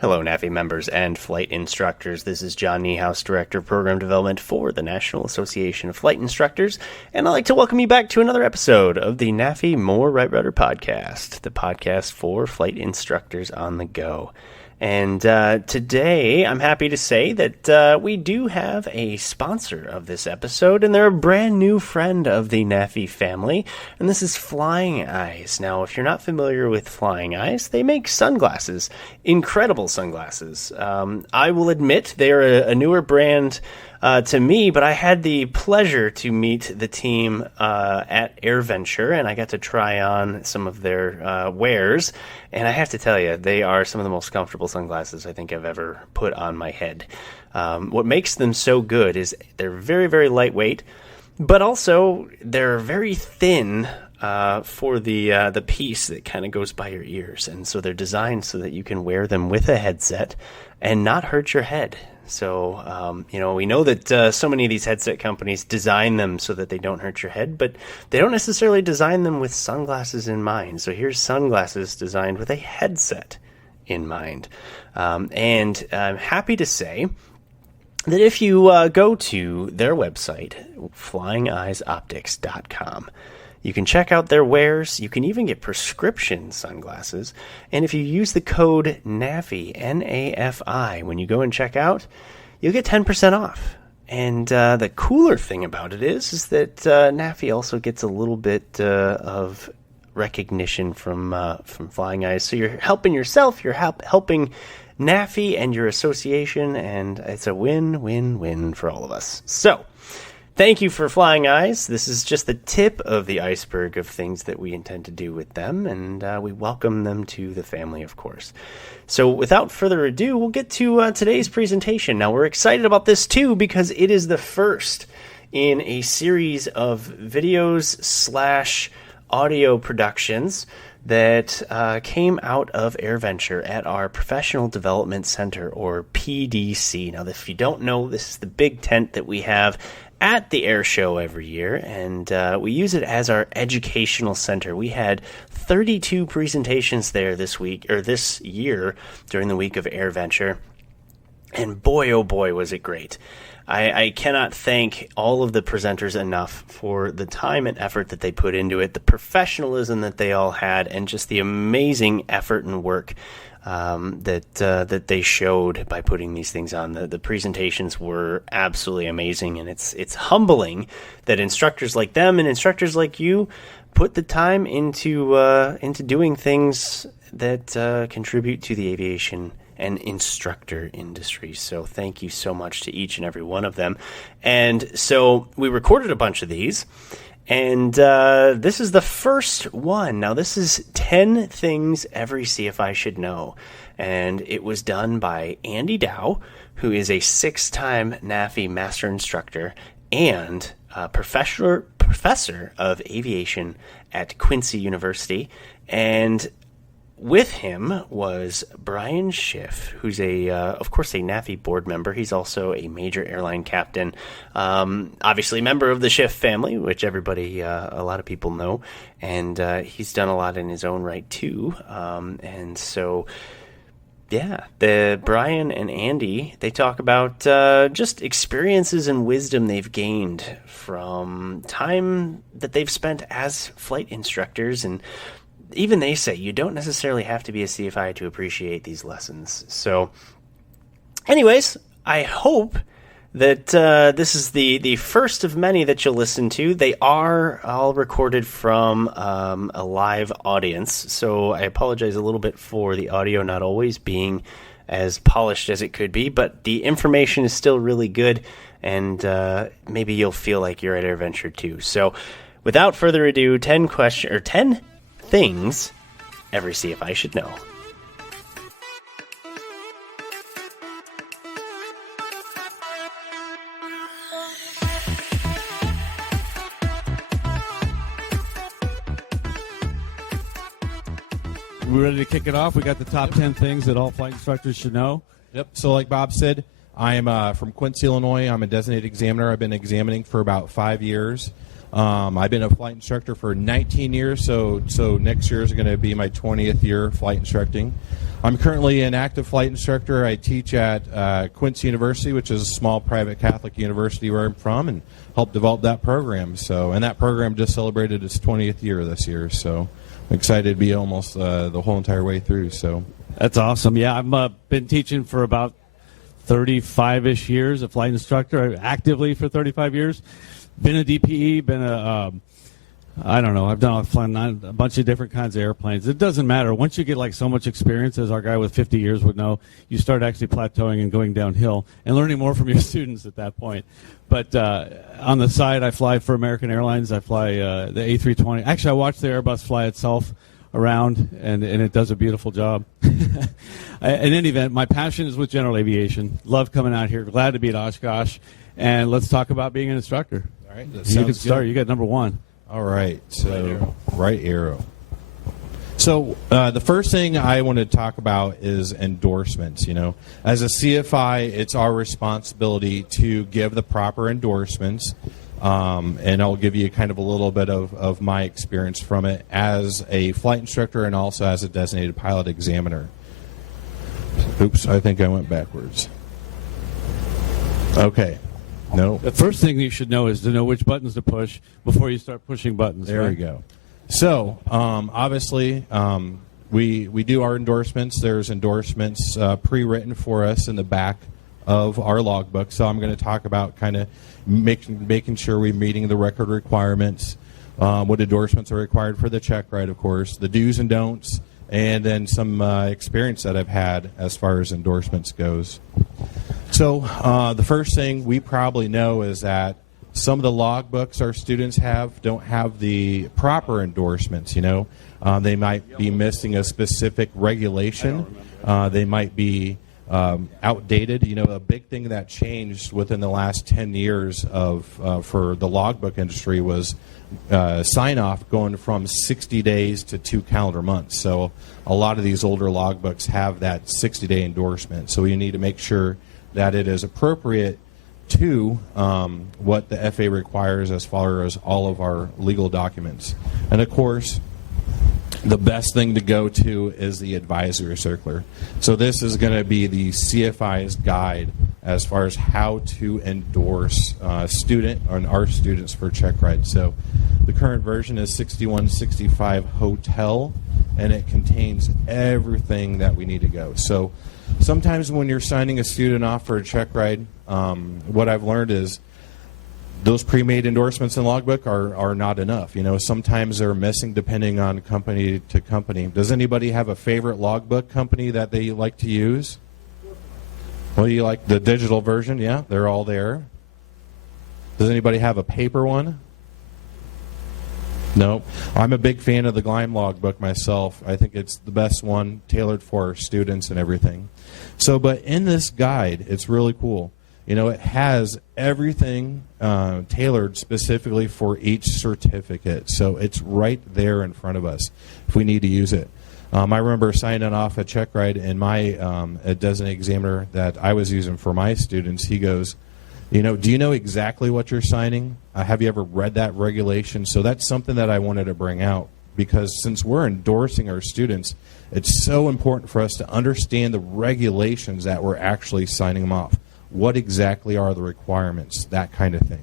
Hello, NAFI members and flight instructors. This is John Niehaus, Director of Program Development for the National Association of Flight Instructors, and I'd like to welcome you back to another episode of the NAFI More Right Rudder podcast, the podcast for flight instructors on the go. And today, I'm happy to say that we do have a sponsor of this episode, and they're a brand new friend of the NAFI family, and this is Flying Eyes. Now, if you're not familiar with Flying Eyes, they make sunglasses, incredible sunglasses. I will admit they're a newer brand to me, but I had the pleasure to meet the team at AirVenture, and I got to try on some of their wares, and I have to tell you, they are some of the most comfortable sunglasses I think I've ever put on my head. What makes them so good is they're very, very lightweight, but also they're very thin for the piece that kind of goes by your ears, and so they're designed so that you can wear them with a headset and not hurt your head. So, we know that so many of these headset companies design them so that they don't hurt your head, but they don't necessarily design them with sunglasses in mind. So here's sunglasses designed with a headset in mind. And I'm happy to say that if you go to their website, flyingeyesoptics.com, you can check out their wares. You can even get prescription sunglasses. And if you use the code NAFI, N-A-F-I, when you go and check out, you'll get 10% off. And the cooler thing about it is that NAFI also gets a little bit of recognition from Flying Eyes. So you're helping yourself, you're helping NAFI and your association, and it's a win-win-win for all of us. So, thank you for Flying Eyes. This is just the tip of the iceberg of things that we intend to do with them, and we welcome them to the family, of course. So without further ado, we'll get to today's presentation. Now, we're excited about this, too, because it is the first in a series of videos/audio productions that came out of AirVenture at our Professional Development Center, or PDC. Now, if you don't know, this is the big tent that we have at the air show every year, and we use it as our educational center. We had 32 presentations there this year during the week of AirVenture, and boy, oh boy, was it great. I cannot thank all of the presenters enough for the time and effort that they put into it, the professionalism that they all had, and just the amazing effort and work that they showed by putting these things on. The presentations were absolutely amazing, and it's humbling that instructors like them and instructors like you put the time into doing things that contribute to the aviation and instructor industry. So thank you so much to each and every one of them. And so we recorded a bunch of these, and this is the first one. Now, this is 10 things every CFI should know, and it was done by Andy Dow, who is a 6-time NAFI Master Instructor and Professor of Aviation at Quincy University. And with him was Brian Schiff, who's of course, a NAFI board member. He's also a major airline captain, obviously member of the Schiff family, which everybody, a lot of people know, and he's done a lot in his own right too. And so, yeah, the Brian and Andy, they talk about just experiences and wisdom they've gained from time that they've spent as flight instructors. And even they say you don't necessarily have to be a CFI to appreciate these lessons. So anyways, I hope that this is the first of many that you'll listen to. They are all recorded from a live audience, so I apologize a little bit for the audio not always being as polished as it could be, but the information is still really good, and maybe you'll feel like you're at AirVenture too. So without further ado, 10 things every CFI should know. We're ready to kick it off. We got the top 10 things that all flight instructors should know. Yep. So like Bob said, I am from Quincy, Illinois. I'm a designated examiner. I've been examining for about 5 years. I've been a flight instructor for 19 years, so next year is going to be my 20th year flight instructing. I'm currently an active flight instructor. I teach at Quincy University, which is a small private Catholic university where I'm from, and helped develop that program. So, and that program just celebrated its 20th year this year. So, I'm excited to be almost the whole entire way through. So, that's awesome. Yeah, I've been teaching for about 35-ish years, a flight instructor, actively for 35 years. Been a DPE, been I don't know. I've done a bunch of different kinds of airplanes. It doesn't matter. Once you get like so much experience, as our guy with 50 years would know, you start actually plateauing and going downhill and learning more from your students at that point. But on the side, I fly for American Airlines. I fly the A320. Actually, I watch the Airbus fly itself around, and it does a beautiful job. In any event, my passion is with general aviation. Love coming out here. Glad to be at Oshkosh. And let's talk about being an instructor. all right, You can start. You got number one. All right, so right arrow. So the first thing I want to talk about is endorsements. You know, as a CFI, it's our responsibility to give the proper endorsements, and I'll give you kind of a little bit of my experience from it as a flight instructor and also as a designated pilot examiner. Oops, I think I went backwards. Okay. No. The first thing you should know is to know which buttons to push before you start pushing buttons. There we go. So, obviously, we do our endorsements. There's endorsements pre-written for us in the back of our logbook. So I'm going to talk about kind of making sure we're meeting the record requirements, what endorsements are required for the check ride, of course, the do's and don'ts, and then some experience that I've had as far as endorsements goes. So the first thing we probably know is that some of the logbooks our students don't have the proper endorsements. You know, they might be missing a specific regulation. They might be outdated. You know, a big thing that changed within the last 10 years for the logbook industry was sign-off going from 60 days to 2 calendar months. So a lot of these older logbooks have that 60-day endorsement. So you need to make sure that it is appropriate to what the FAA requires as far as all of our legal documents. And of course, the best thing to go to is the advisory circular. So this is going to be the CFI's guide as far as how to endorse our students for check rides. So the current version is 6165 Hotel, and it contains everything that we need to go. So sometimes when you're signing a student off for a check ride, what I've learned is those pre-made endorsements in logbook are not enough. You know, sometimes they're missing depending on company to company. Does anybody have a favorite logbook company that they like to use? Well, you like the digital version? Yeah, they're all there. Does anybody have a paper one? No. I'm a big fan of the Gleim logbook myself. I think it's the best one, tailored for students and everything. So, but in this guide, it's really cool. You know, it has everything tailored specifically for each certificate. So it's right there in front of us if we need to use it. I remember signing off a check ride, and my a designated examiner that I was using for my students, he goes, you know, do you know exactly what you're signing? Have you ever read that regulation? So that's something that I wanted to bring out, because since we're endorsing our students, it's so important for us to understand the regulations that we're actually signing them off. What exactly are the requirements? That kind of thing.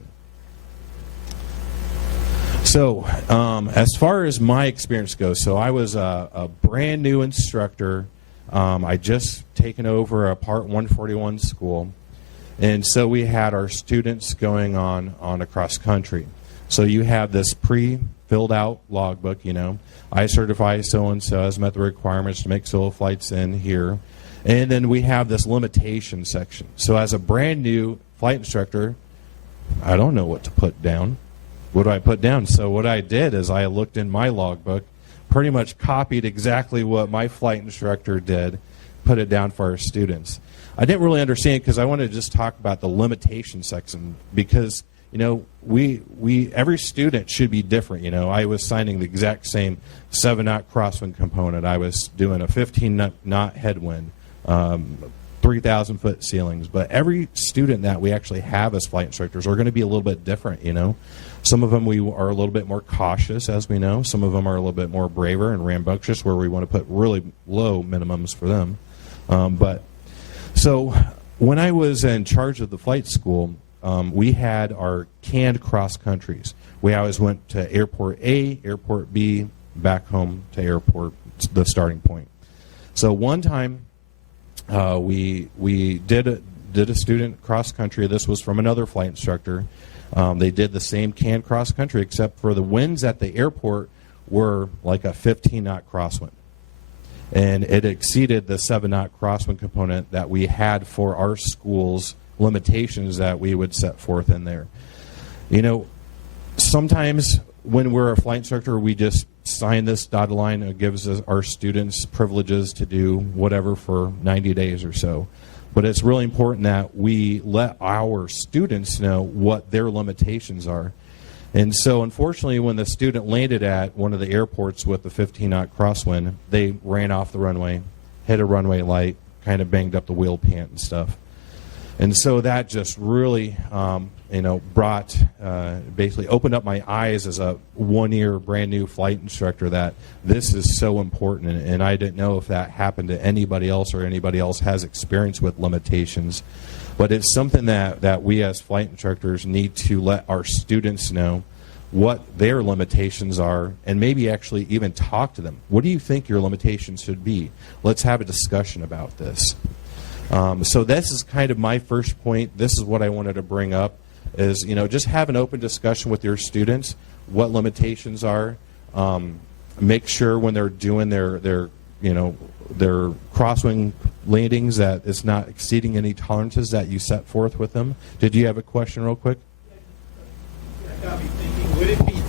So as far as my experience goes, so I was a brand new instructor. I just taken over a Part 141 school. And so we had our students going on across country. So you have this pre-filled out logbook, you know. I certify so-and-so has met the requirements to make solo flights in here. And then we have this limitation section. So as a brand new flight instructor, I don't know what to put down. What do I put down? So what I did is I looked in my logbook, pretty much copied exactly what my flight instructor did, put it down for our students. I didn't really understand because I wanted to just talk about the limitation section, because you know every student should be different. You know, I was signing the exact same 7-knot crosswind component. I was doing a 15-knot headwind, 3 3,000-foot ceilings. But every student that we actually have as flight instructors are going to be a little bit different, you know. Some of them we are a little bit more cautious, as we know. Some of them are a little bit more braver and rambunctious, where we want to put really low minimums for them. So when I was in charge of the flight school, we had our canned cross countries. We always went to airport A, airport B, back home to airport, the starting point. So one time we did a student cross country. This was from another flight instructor. They did the same canned cross country, except for the winds at the airport were like a 15-knot crosswind. And it exceeded the 7-knot crosswind component that we had for our school's limitations that we would set forth in there. You know, sometimes when we're a flight instructor, we just sign this dotted line. It gives us, our students privileges to do whatever for 90 days or so. But it's really important that we let our students know what their limitations are. And so, unfortunately, when the student landed at one of the airports with the 15-knot crosswind, they ran off the runway, hit a runway light, kind of banged up the wheel pant and stuff. And so that just really, brought, basically opened up my eyes as a one-year brand new flight instructor that this is so important. And I didn't know if that happened to anybody else or anybody else has experience with limitations. But it's something that we as flight instructors need to let our students know what their limitations are, and maybe actually even talk to them. What do you think your limitations should be? Let's have a discussion about this. So this is kind of my first point. This is what I wanted to bring up is, just have an open discussion with your students, what limitations are. Make sure when they're doing their crosswind landings that it's not exceeding any tolerances that you set forth with them. Did you have a question real quick? That got me thinking,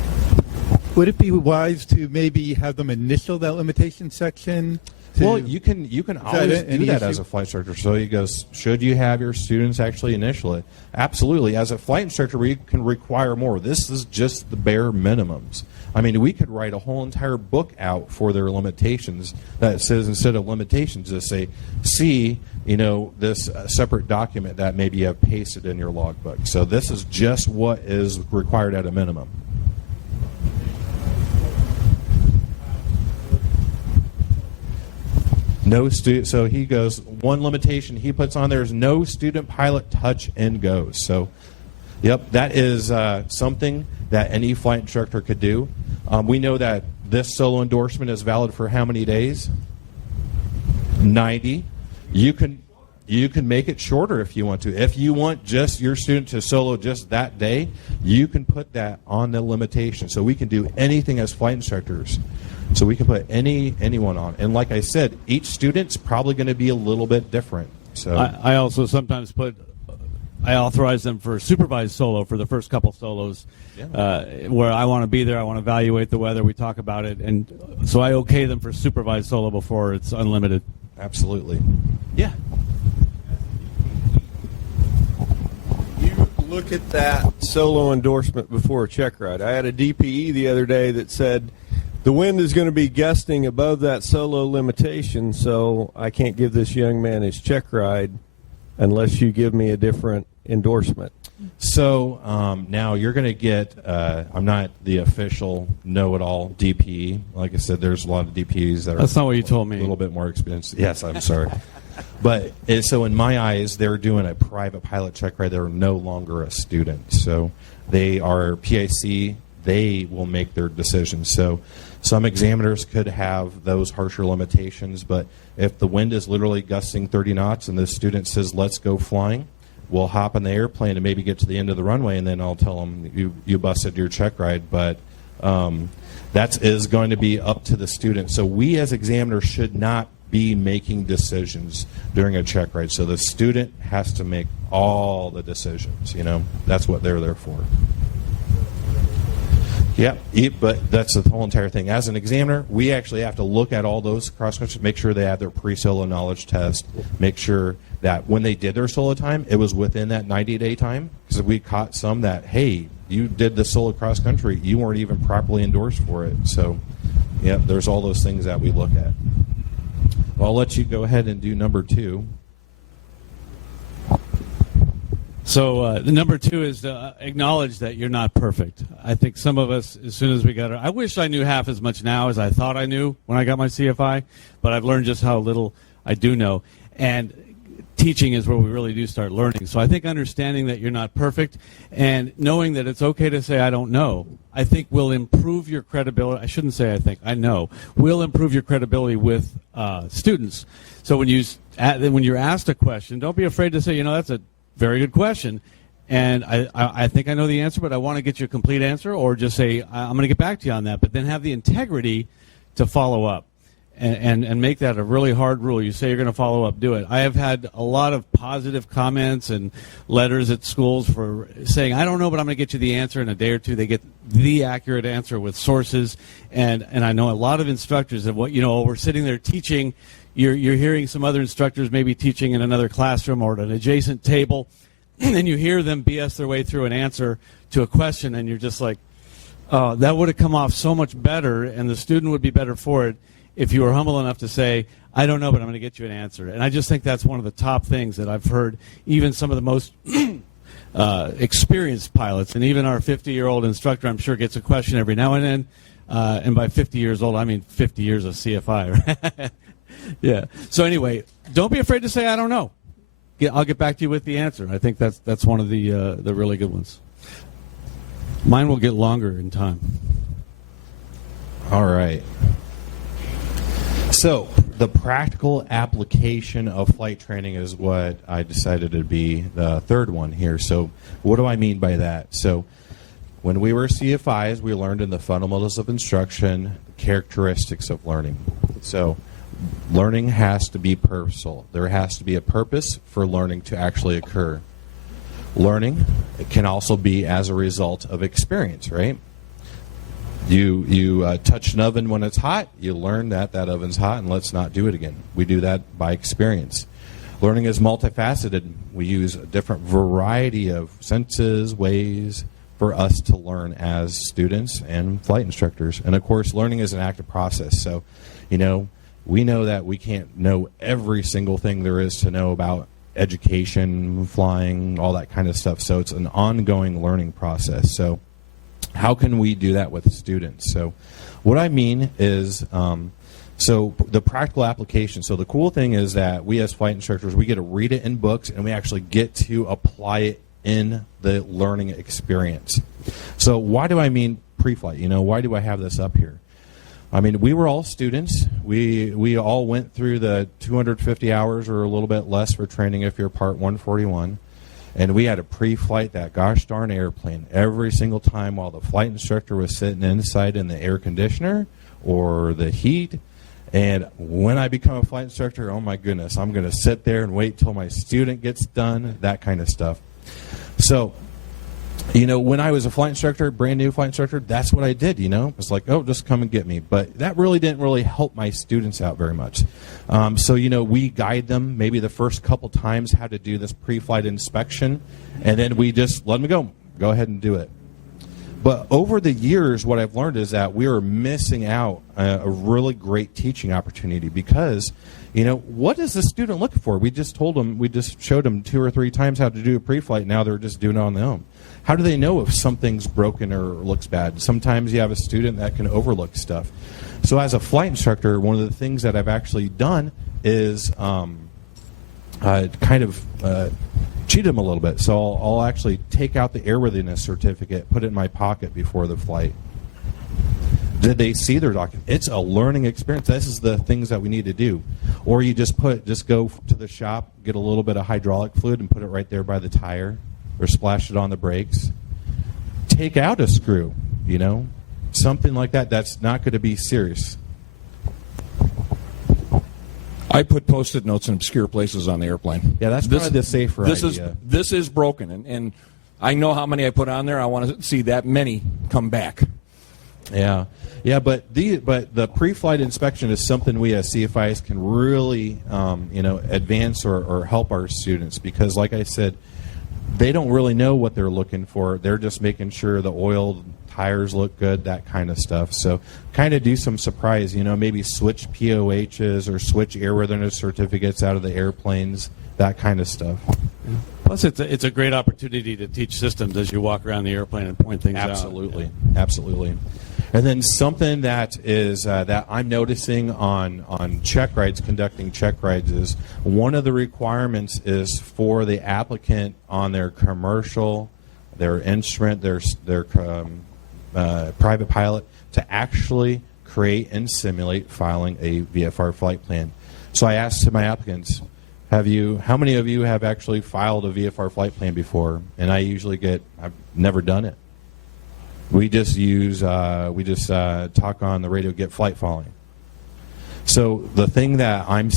would it be wise to maybe have them initial that limitation section? Well, you can always do that as a flight instructor. So he goes, should you have your students actually initial it? Absolutely. As a flight instructor, we can require more. This is just the bare minimums. I mean, we could write a whole entire book out for their limitations that says, instead of limitations, just say, see, this separate document that maybe you have pasted in your logbook. So this is just what is required at a minimum. So he goes, one limitation he puts on there is no student pilot touch and goes. So, yep, that is something that any flight instructor could do. We know that this solo endorsement is valid for how many days? 90. You can make it shorter if you want to. If you want just your student to solo just that day, you can put that on the limitation. So we can do anything as flight instructors. So we can put anyone on. And like I said, each student's probably going to be a little bit different. So I also sometimes I authorize them for supervised solo for the first couple solos, where I want to be there, I want to evaluate the weather, we talk about it, and so I okay them for supervised solo before it's unlimited. Absolutely. Yeah. You look at that solo endorsement before a check ride. I had a DPE the other day that said, the wind is going to be gusting above that solo limitation, so I can't give this young man his check ride unless you give me a different endorsement. So now you're going to get, I'm not the official know-it-all DPE. Like I said, there's a lot of DPEs that are That's not what you told me. A little bit more expensive. Yes, I'm sorry. But so in my eyes, they're doing a private pilot check ride. They're no longer a student. So they are PIC. They will make their decisions. So some examiners could have those harsher limitations, but if the wind is literally gusting 30 knots and the student says, let's go flying, we'll hop in the airplane and maybe get to the end of the runway, and then I'll tell them, you busted your check ride. But that is going to be up to the student. So we as examiners should not be making decisions during a check ride. So the student has to make all the decisions. That's what they're there for. Yeah, but that's the whole entire thing. As an examiner, we actually have to look at all those cross-countries, make sure they have their pre-solo knowledge test, make sure that when they did their solo time, it was within that 90-day time. Because we caught some that, hey, you did the solo cross-country, you weren't even properly endorsed for it. So, yeah, there's all those things that we look at. Well, I'll let you go ahead and do number 2. So the number 2 is to acknowledge that you're not perfect. I think some of us, as soon as we got it, I wish I knew half as much now as I thought I knew when I got my CFI, but I've learned just how little I do know. And teaching is where we really do start learning. So I think understanding that you're not perfect and knowing that it's okay to say I don't know, I think will improve your credibility. I shouldn't say I think, I know, will improve your credibility with students. So when you're asked a question, don't be afraid to say, that's a very good question, and I think I know the answer, but I want to get you a complete answer, or just say, I'm going to get back to you on that, but then have the integrity to follow up. And make that a really hard rule. You say you're going to follow up, do it. I have had a lot of positive comments and letters at schools for saying, I don't know, but I'm going to get you the answer in a day or two. They get the accurate answer with sources. And I know a lot of instructors that we're sitting there teaching. You're hearing some other instructors maybe teaching in another classroom or at an adjacent table, and you hear them BS their way through an answer to a question, and you're just like, oh, that would have come off so much better, and the student would be better for it if you were humble enough to say, I don't know, but I'm going to get you an answer. And I just think that's one of the top things that I've heard even some of the most experienced pilots, and even our 50-year-old instructor, I'm sure, gets a question every now and then. And by 50 years old, I mean 50 years of CFI. Right? Yeah. So anyway, don't be afraid to say, I don't know. I'll get back to you with the answer. I think that's one of the really good ones. Mine will get longer in time. All right. So the practical application of flight training is what I decided to be the third one here. So what do I mean by that? So when we were CFIs, we learned in the fundamentals of instruction characteristics of learning. So learning has to be purposeful. There has to be a purpose for learning to actually occur. Learning can also be as a result of experience, right? You touch an oven when it's hot, you learn that oven's hot, and let's not do it again. We do that by experience. Learning is multifaceted. We use a different variety of senses, ways for us to learn as students and flight instructors. And of course, learning is an active process. So, we know that we can't know every single thing there is to know about education, flying, all that kind of stuff. So it's an ongoing learning process. So how can we do that with students? So what I mean is, so the practical application. So the cool thing is that we as flight instructors, we get to read it in books, and we actually get to apply it in the learning experience. So why do I mean pre-flight? Why do I have this up here? I mean, we were all students. We all went through the 250 hours or a little bit less for training if you're Part 141. And we had to pre-flight that gosh darn airplane every single time while the flight instructor was sitting inside in the air conditioner or the heat. And when I become a flight instructor, oh my goodness, I'm going to sit there and wait till my student gets done, that kind of stuff. So, when I was a flight instructor, brand new flight instructor, that's what I did, It's like, oh, just come and get me. But that really didn't really help my students out very much. So, we guide them maybe the first couple times how to do this pre-flight inspection, and then we just let them go ahead and do it. But over the years, what I've learned is that we are missing out a really great teaching opportunity because, what is the student looking for? We just showed them 2 or 3 times how to do a pre-flight. Now they're just doing it on their own. How do they know if something's broken or looks bad? Sometimes you have a student that can overlook stuff. So as a flight instructor, one of the things that I've actually done is cheat them a little bit. So I'll actually take out the airworthiness certificate, put it in my pocket before the flight. Did they see their document? It's a learning experience. This is the things that we need to do. Or you just go to the shop, get a little bit of hydraulic fluid and put it right there by the tire, or splash it on the brakes. Take out a screw, something like that. That's not going to be serious. I put Post-it notes in obscure places on the airplane. Yeah, that's probably the safer idea. This is broken, and I know how many I put on there. I want to see that many come back. Yeah, but the pre-flight inspection is something we as CFIs can really advance or help our students because, like I said, they don't really know what they're looking for. They're just making sure the oil, tires look good, that kind of stuff. So kind of do some surprise, maybe switch POHs or switch airworthiness certificates out of the airplanes, that kind of stuff. Plus, it's a great opportunity to teach systems as you walk around the airplane and point things out. Absolutely. And then something that is that I'm noticing on check rides, conducting check rides, is one of the requirements is for the applicant on their commercial, their instrument, their private pilot to actually create and simulate filing a VFR flight plan. So I asked to my applicants, how many of you have actually filed a VFR flight plan before? And I usually get, I've never done it. We just talk on the radio, get flight following. So the thing that I'm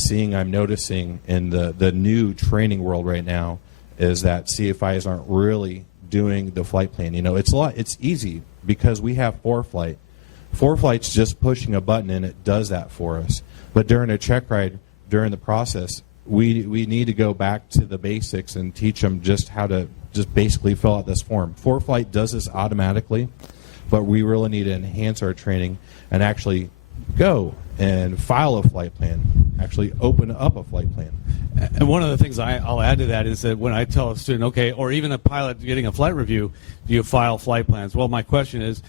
noticing in the new training world right now is that CFIs aren't really doing the flight plan. It's easy because we have ForeFlight. ForeFlight's just pushing a button and it does that for us. But during a check ride, during the process, we need to go back to the basics and teach them just how to just basically fill out this form. ForeFlight does this automatically, but we really need to enhance our training and actually go and file a flight plan, actually open up a flight plan. And one of the things I'll add to that is that when I tell a student, okay, or even a pilot getting a flight review, do you file flight plans? Well, my question is,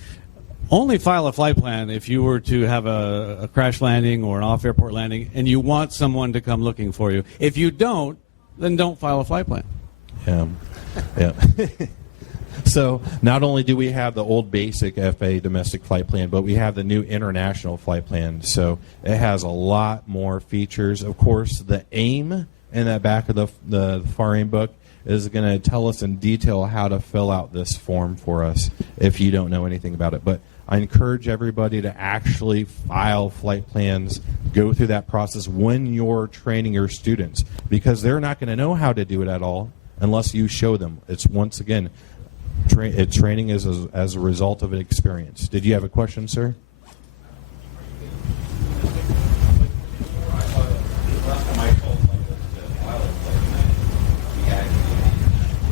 only file a flight plan if you were to have a crash landing or an off-airport landing and you want someone to come looking for you. If you don't, then don't file a flight plan. Yeah. So not only do we have the old basic FAA domestic flight plan, but we have the new international flight plan. So it has a lot more features. Of course, the AIM in that back of the FAR AIM book is going to tell us in detail how to fill out this form for us if you don't know anything about it. But I encourage everybody to actually file flight plans, go through that process when you're training your students, because they're not going to know how to do it at all unless you show them. It's, once again, training is as a result of an experience. Did you have a question, sir?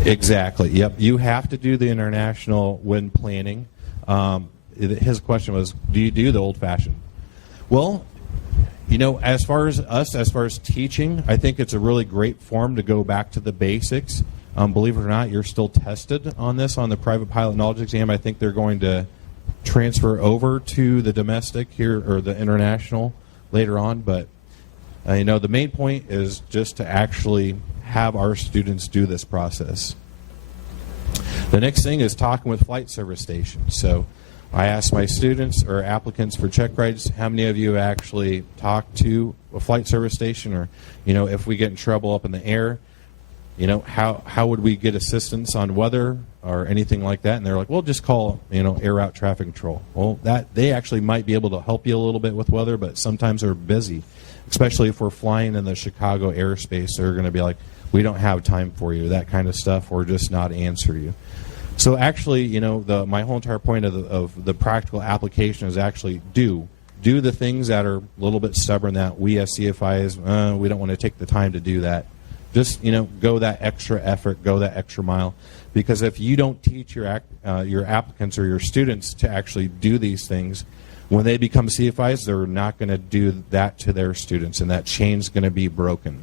Exactly. Yep. You have to do the international when planning. His question was, do you do the old-fashioned? Well, as far as teaching, I think it's a really great form to go back to the basics. Believe it or not, you're still tested on this on the private pilot knowledge exam. I think they're going to transfer over to the domestic here or the international later on. But the main point is just to actually have our students do this process. The next thing is talking with flight service stations. So I asked my students or applicants for check rides, how many of you actually talked to a flight service station, or if we get in trouble up in the air, how would we get assistance on weather or anything like that? And they're like, well, just call air route traffic control. Well, that they actually might be able to help you a little bit with weather, but sometimes they're busy, especially if we're flying in the Chicago airspace. They're going to be like, we don't have time for you, that kind of stuff, or just not answer you. So actually, my whole entire point of the practical application is actually do the things that are a little bit stubborn that we as CFIs, we don't want to take the time to do that. Just, go that extra effort, go that extra mile. Because if you don't teach your applicants or your students to actually do these things, when they become CFIs, they're not going to do that to their students, and that chain's going to be broken.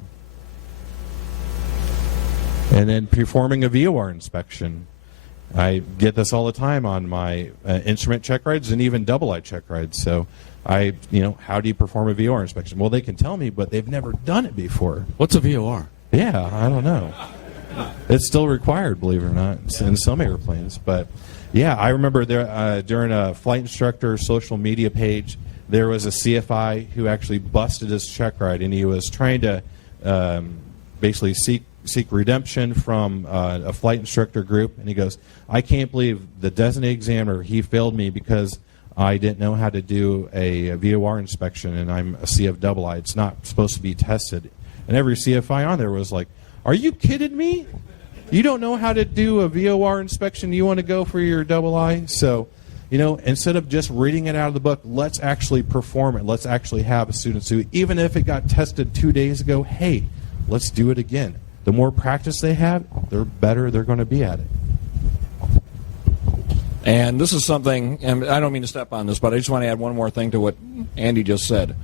And then performing a VOR inspection. I get this all the time on my instrument check rides and even double-I check rides. So how do you perform a VOR inspection? Well, they can tell me, but they've never done it before. What's a VOR? Yeah, I don't know. It's still required, believe it or not, in some airplanes. But yeah, I remember there during a Flight Instructor social media page, there was a CFI who actually busted his check ride, and he was trying to basically seek redemption from a Flight Instructor group. And he goes, I can't believe the designated examiner, he failed me because I didn't know how to do a VOR inspection, and I'm a CFII. It's not supposed to be tested. And every CFI on there was like, are you kidding me? You don't know how to do a VOR inspection, you want to go for your II? So, instead of just reading it out of the book, let's actually perform it. Let's actually have students who, even if it got tested 2 days ago, hey, let's do it again. The more practice they have, the better they're going to be at it. And this is something, and I don't mean to step on this, but I just want to add one more thing to what Andy just said.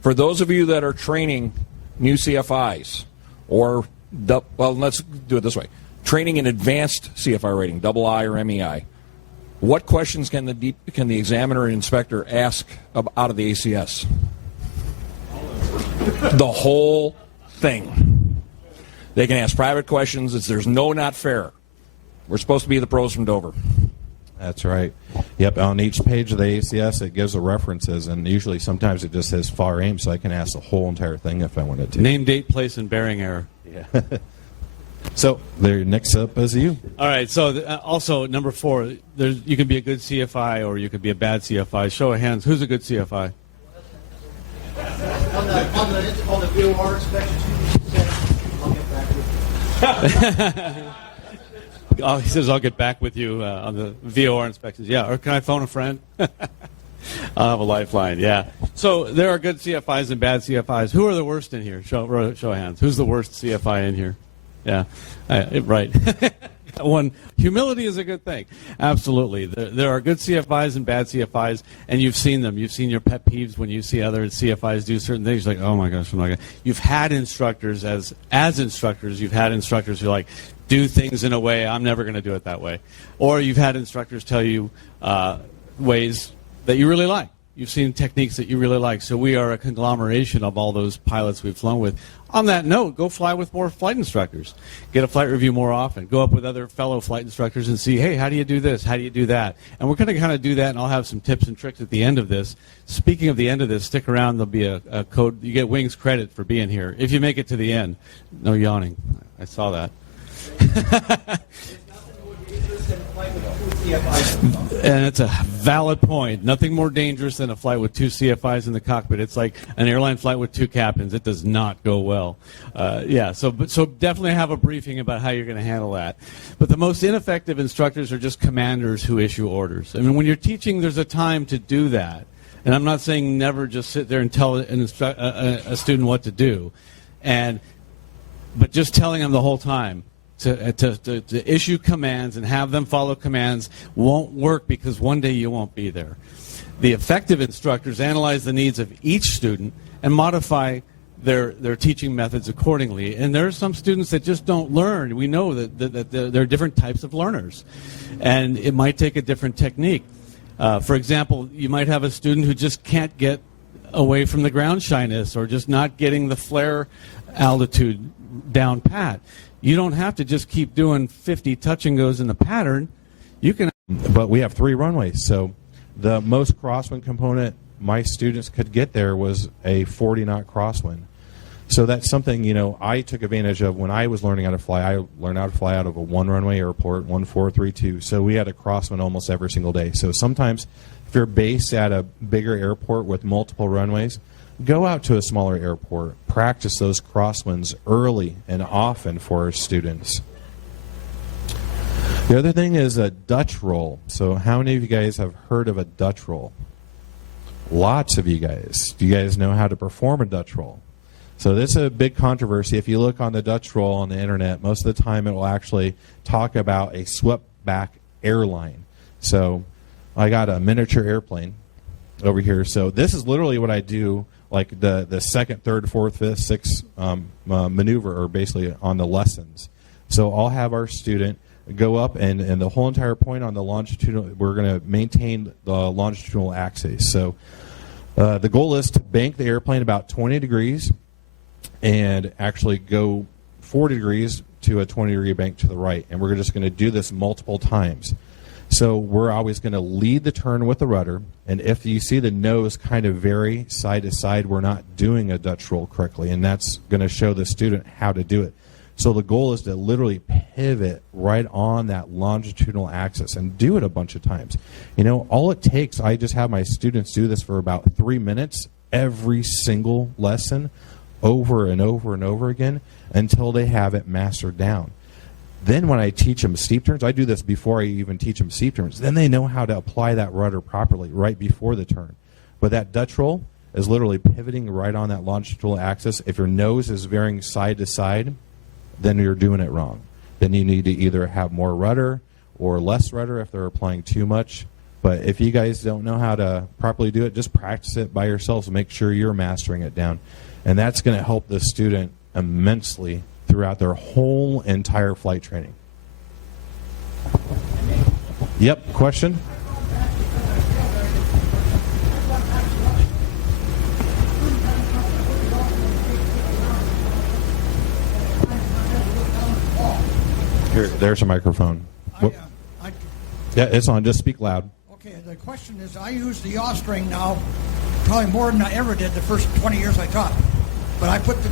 For those of you that are training new CFIs, or, let's do it this way. training in advanced CFI rating, double I or MEI. What questions can the examiner and inspector ask out of the ACS? The whole thing. They can ask private questions. There's no not fair. We're supposed to be the pros from Dover. That's right. Yep, on each page of the ACS, it gives the references, and usually sometimes it just says FAR aim, so I can ask the whole entire thing if I wanted to. Name, date, place, and bearing error. Yeah. So, there, next up is you. All right, so also, number 4, you can be a good CFI or you could be a bad CFI. Show of hands, who's a good CFI? On the VOR inspection, I'll get back with you. Oh, he says, I'll get back with you on the VOR inspections. Yeah, or can I phone a friend? I'll have a lifeline, yeah. So there are good CFIs and bad CFIs. Who are the worst in here? Show of hands. Who's the worst CFI in here? Yeah, right. Humility is a good thing. Absolutely. There are good CFIs and bad CFIs, and you've seen them. You've seen your pet peeves when you see other CFIs do certain things. You're like, oh my gosh, I'm not gonna. You've had instructors as instructors. You've had instructors who are like, do things in a way I'm never going to do it that way, or you've had instructors tell you ways that you really like. You've seen techniques that you really like. So we are a conglomeration of all those pilots we've flown with. On that note, go fly with more flight instructors. Get a flight review more often. Go up with other fellow flight instructors and see, hey, how do you do this? How do you do that? And we're going to kind of do that, and I'll have some tips and tricks at the end of this. Speaking of the end of this, stick around. There'll be a code. You get Wings credit for being here if you make it to the end. No yawning. I saw that. And it's a valid point. Nothing more dangerous than a flight with 2 CFIs in the cockpit. It's like an airline flight with 2 captains. It does not go well. So definitely have a briefing about how you're going to handle that. But the most ineffective instructors are just commanders who issue orders. I mean, when you're teaching, there's a time to do that. And I'm not saying never just sit there and tell a student what to do, but just telling them the whole time. To issue commands and have them follow commands won't work because one day you won't be there. The effective instructors analyze the needs of each student and modify their teaching methods accordingly. And there are some students that just don't learn. We know that there are different types of learners, and it might take a different technique. For example, you might have a student who just can't get away from the ground shyness or just not getting the flare altitude down pat. You don't have to just keep doing 50 touch and goes in the pattern. You can. But we have 3 runways, so the most crosswind component my students could get there was a 40-knot crosswind. So that's something, I took advantage of when I was learning how to fly. I learned how to fly out of a 1-runway airport, 1432. So we had a crosswind almost every single day. So sometimes if you're based at a bigger airport with multiple runways, go out to a smaller airport. Practice those crosswinds early and often for our students. The other thing is a Dutch roll. So how many of you guys have heard of a Dutch roll? Lots of you guys. Do you guys know how to perform a Dutch roll? So this is a big controversy. If you look on the Dutch roll on the internet, most of the time it will actually talk about a swept back airline. So I got a miniature airplane over here. So this is literally what I do, like the second, third, fourth, fifth, sixth maneuver, or basically on the lessons. So I'll have our student go up, and the whole entire point on the longitudinal, we're going to maintain the longitudinal axis. So the goal is to bank the airplane about 20 degrees and actually go 40 degrees to a 20-degree bank to the right. And we're just going to do this multiple times. So we're always going to lead the turn with the rudder, and if you see the nose kind of vary side to side, we're not doing a Dutch roll correctly, and that's going to show the student how to do it. So the goal is to literally pivot right on that longitudinal axis and do it a bunch of times. All it takes, I just have my students do this for about 3 minutes every single lesson, over and over and over again, until they have it mastered down. Then when I teach them steep turns, I do this before I even teach them steep turns, then they know how to apply that rudder properly right before the turn. But that Dutch roll is literally pivoting right on that longitudinal axis. If your nose is varying side to side, then you're doing it wrong. Then you need to either have more rudder or less rudder if they're applying too much. But if you guys don't know how to properly do it, just practice it by yourselves and make sure you're mastering it down. And that's going to help the student immensely throughout their whole entire flight training. Yep, question? Here, there's a microphone. Yeah, it's on. Just speak loud. Okay, the question is, I use the yaw string now probably more than I ever did the first 20 years I taught. But I put the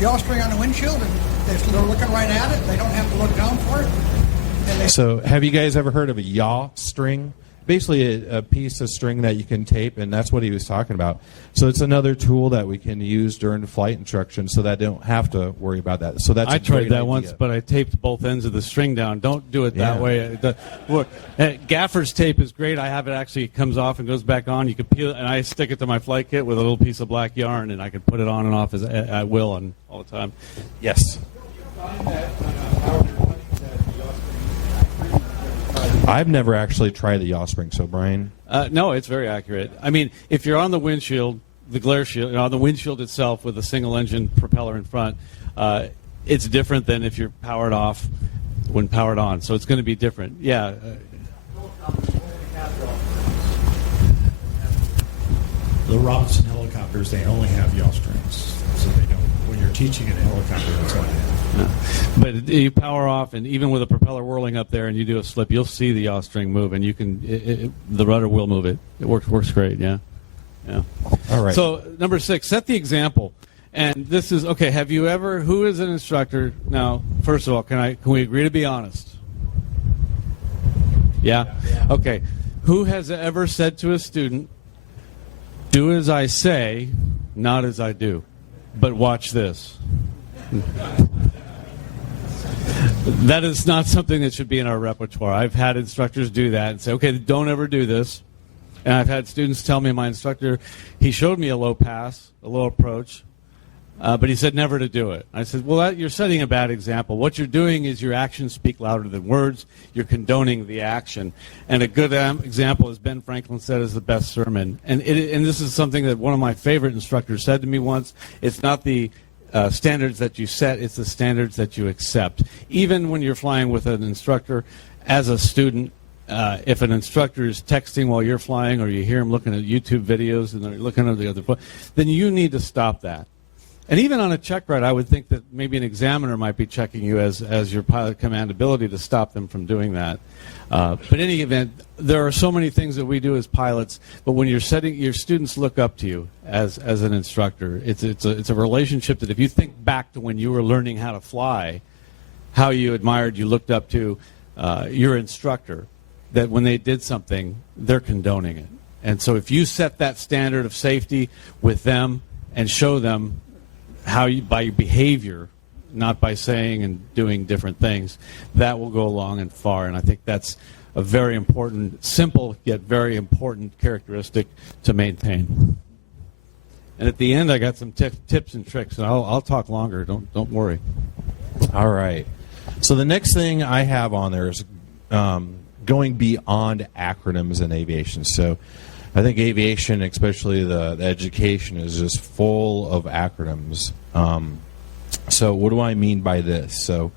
yaw string on the windshield, and they're looking right at it. They don't have to look down for it. So have you guys ever heard of a yaw string? Basically a piece of string that you can tape, and that's what he was talking about. So it's another tool that we can use during flight instruction so that they don't have to worry about that. So that's I tried that idea. once, but I taped both ends of the string down. Don't do it that Yeah. way. Look, gaffer's tape is great. I have it actually comes off and goes back on. You can peel it, and I stick it to my flight kit with a little piece of black yarn, and I can put it on and off as I will on all the time. Yes. I've never actually tried the yaw spring, so Brian. No, it's very accurate. I mean, if you're on the windshield, the glare shield, on the windshield itself with a single engine propeller in front, it's different than if you're powered off when powered on. So it's going to be different. Yeah. The Robinson helicopters, they only have yaw strings, so they don't. When you're teaching in a helicopter, that's all they have. But you power off, and even with a propeller whirling up there, and you do a slip, you'll see the yaw string move, and you can. The rudder will move it. It works great. Yeah. All right. So number 6, set the example. And this is okay. Have you ever? Who is an instructor? Now, first of all, can we agree to be honest? Yeah. Okay. Who has ever said to a student, "Do as I say, not as I do"? But watch this. That is not something that should be in our repertoire. I've had instructors do that and say, okay, don't ever do this. And I've had students tell me, my instructor, he showed me a low pass, a low approach, but he said never to do it. I said, well, you're setting a bad example. What you're doing is your actions speak louder than words. You're condoning the action. And a good example, as Ben Franklin said, is the best sermon. And this is something that one of my favorite instructors said to me once. It's not the standards that you set, it's the standards that you accept. Even when you're flying with an instructor, as a student, if an instructor is texting while you're flying, or you hear him looking at YouTube videos and they're looking at the other phone, then you need to stop that. And even on a check ride, I would think that maybe an examiner might be checking you as your pilot command ability to stop them from doing that. But in any event, there are so many things that we do as pilots. But when you're setting, your students look up to you as an instructor. It's a relationship that if you think back to when you were learning how to fly, how you admired, you looked up to your instructor, that when they did something, they're condoning it. And so if you set that standard of safety with them and show them how you, by your behavior, not by saying and doing different things, that will go long and far. And I think that's a very important, simple yet very important characteristic to maintain. And at the end, I got some tips and tricks, and I'll talk longer. Don't worry. All right. So the next thing I have on there is going beyond acronyms in aviation. So I think aviation, especially the education, is just full of acronyms. So what do I mean by this? So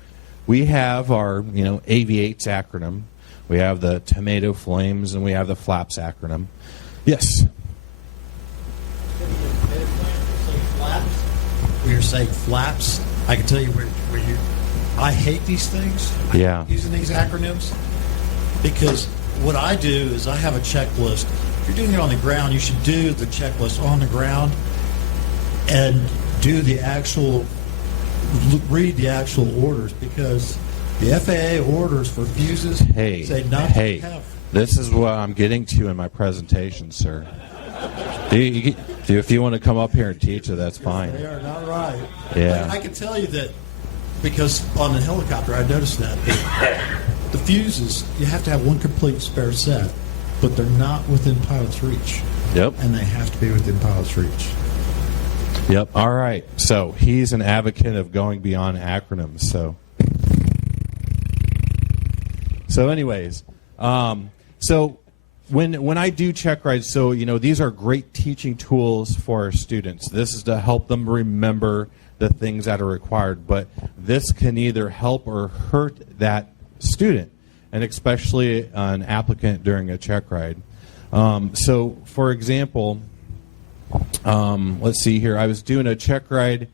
we have our, Aviates acronym. We have the Tomato Flames, and we have the FLAPS acronym. Yes? We are saying flaps. I can tell you where you. I hate these things. Yeah. I hate using these acronyms, because what I do is I have a checklist. If you're doing it on the ground, you should do the checklist on the ground and do the actual, read the actual orders, because the FAA orders for fuses say not to have. This is what I'm getting to in my presentation, sir. If you want to come up here and teach it, that's fine. They are not right. Yeah. But I can tell you that, because on the helicopter I noticed that the fuses, you have to have one complete spare set, but they're not within pilot's reach. Yep. And they have to be within pilot's reach. Yep. All right. So he's an advocate of going beyond acronyms. So anyways, so when I do check rides, so these are great teaching tools for our students. This is to help them remember the things that are required, but this can either help or hurt that student. and especially an applicant during a check ride. So, for example, let's see here. I was doing a check ride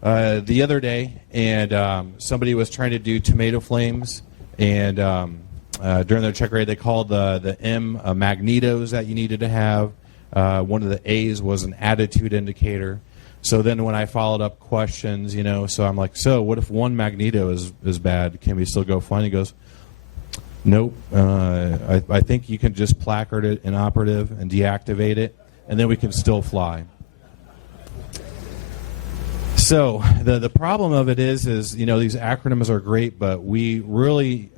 the other day, and somebody was trying to do tomato flames, and during their check ride, they called the M magnetos that you needed to have. One of the A's was an attitude indicator. So then when I followed up questions, so I'm like, so what if one magneto is bad? Can we still go flying? He goes, nope. I think you can just placard it inoperative and deactivate it, and then we can still fly. So the problem of it is these acronyms are great, but we really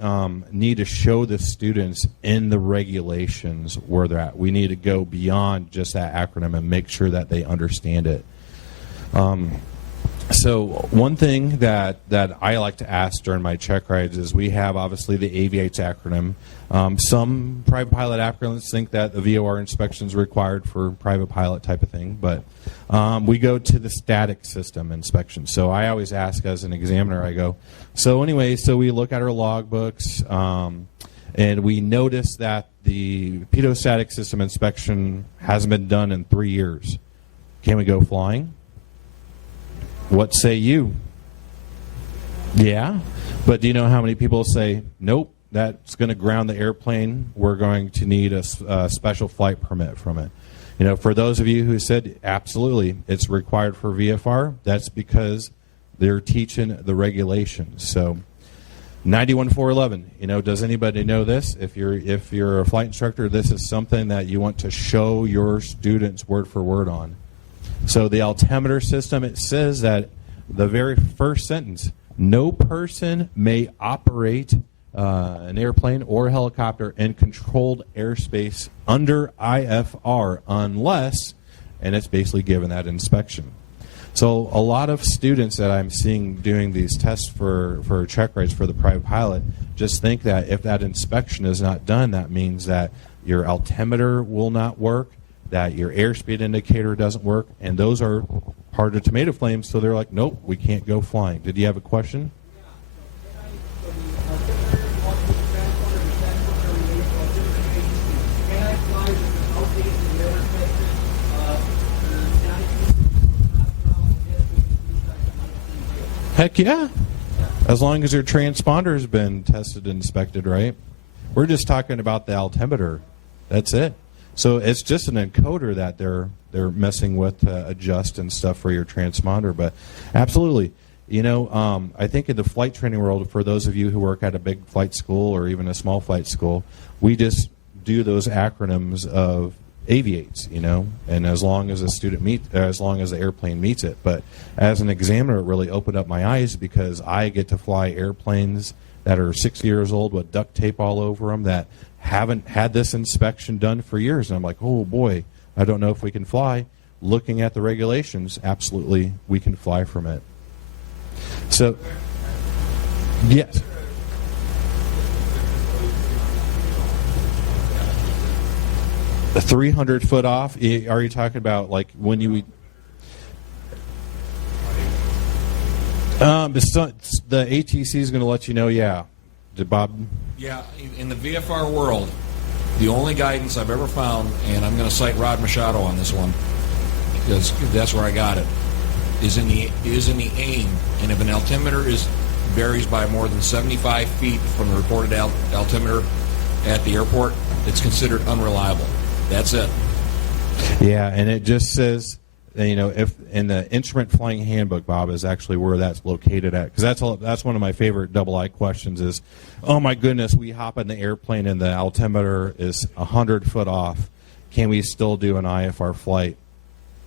need to show the students in the regulations where they're at. We need to go beyond just that acronym and make sure that they understand it. So one thing that I like to ask during my check rides is we have obviously the Aviates acronym. Some private pilot applicants think that the VOR inspection is required for private pilot type of thing, but we go to the static system inspection. So I always ask as an examiner, I go, so we look at our logbooks and we notice that the pedostatic system inspection hasn't been done in 3 years. Can we go flying? What say you? Yeah, but do you know how many people say, nope, that's going to ground the airplane. We're going to need a special flight permit from it. For those of you who said, absolutely, it's required for VFR, that's because they're teaching the regulations. So 91.411, does anybody know this? If you're a flight instructor, this is something that you want to show your students word for word on. So the altimeter system, it says that the very first sentence, no person may operate an airplane or a helicopter in controlled airspace under IFR unless, and it's basically given that inspection. So a lot of students that I'm seeing doing these tests for check rides for the private pilot just think that if that inspection is not done, that means that your altimeter will not work, that your airspeed indicator doesn't work, and those are part of tomato flames, so they're like, nope, we can't go flying. Did you have a question? Heck yeah. As long as your transponder has been tested and inspected, right? We're just talking about the altimeter. That's it. So it's just an encoder that they're messing with to adjust and stuff for your transponder. But absolutely, I think in the flight training world, for those of you who work at a big flight school or even a small flight school, we just do those acronyms of Aviates, and as long as as long as the airplane meets it. But as an examiner, it really opened up my eyes because I get to fly airplanes that are 6 years old with duct tape all over them that haven't had this inspection done for years. And I'm like, oh boy, I don't know if we can fly. Looking at the regulations, absolutely we can fly from it. So, yes. The 300 foot off, are you talking about like when you... the ATC is going to let you know, yeah. Did Bob? Yeah, in the VFR world, the only guidance I've ever found, and I'm going to cite Rod Machado on this one, because that's where I got it, is in the aim, and if an altimeter varies by more than 75 feet from the reported altimeter at the airport, it's considered unreliable. That's it. Yeah, and it just says, if in the instrument flying handbook, Bob, is actually where that's located at, because that's one of my favorite double I questions is, oh my goodness, we hop in the airplane and the altimeter is 100 foot off. Can we still do an IFR flight?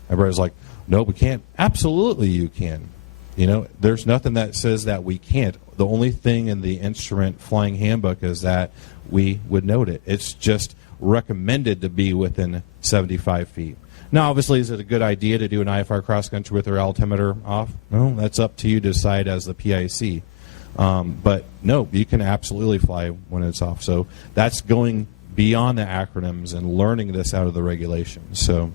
Everybody's like, no, we can't. Absolutely, you can. There's nothing that says that we can't. The only thing in the instrument flying handbook is that we would note it. It's just recommended to be within 75 feet. Now, obviously, is it a good idea to do an IFR cross-country with their altimeter off? No, that's up to you to decide as the PIC. But no, you can absolutely fly when it's off. So that's going beyond the acronyms and learning this out of the regulations. So,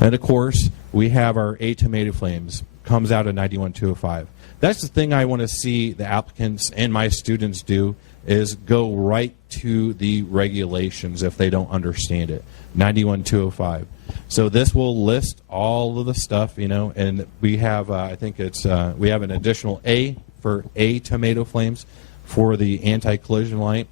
and of course, we have our A tomato flames, comes out of 91.205. That's the thing I want to see the applicants and my students do is go right to the regulations if they don't understand it. 91.205. So this will list all of the stuff, and we have, I think it's, we have an additional A for A tomato flames for the anti-collision light.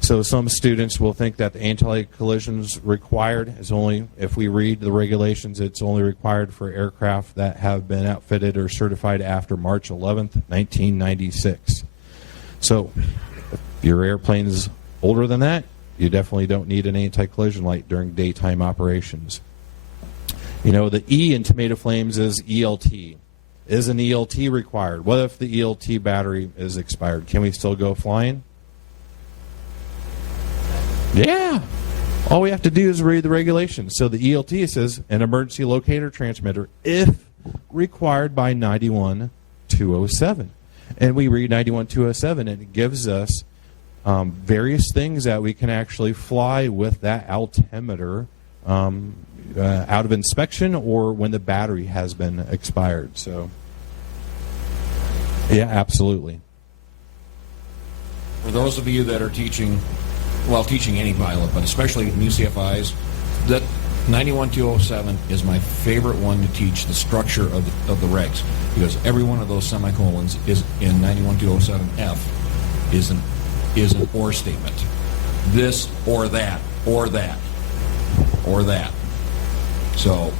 So some students will think that the anti-collision's required is only, if we read the regulations, it's only required for aircraft that have been outfitted or certified after March 11th, 1996. So if your airplane is older than that, you definitely don't need an anti-collision light during daytime operations. The E in tomato flames is ELT. Is an ELT required? What if the ELT battery is expired? Can we still go flying? Yeah. All we have to do is read the regulations. So the ELT says an emergency locator transmitter if required by 91.207. And we read 91.207 and it gives us various things that we can actually fly with that altimeter out of inspection or when the battery has been expired. So, yeah, absolutely. For those of you that are teaching any pilot, but especially new CFIs, that 91.207 is my favorite one to teach the structure of the regs, because every one of those semicolons is in 91.207F is an or statement. This or that or that or that. So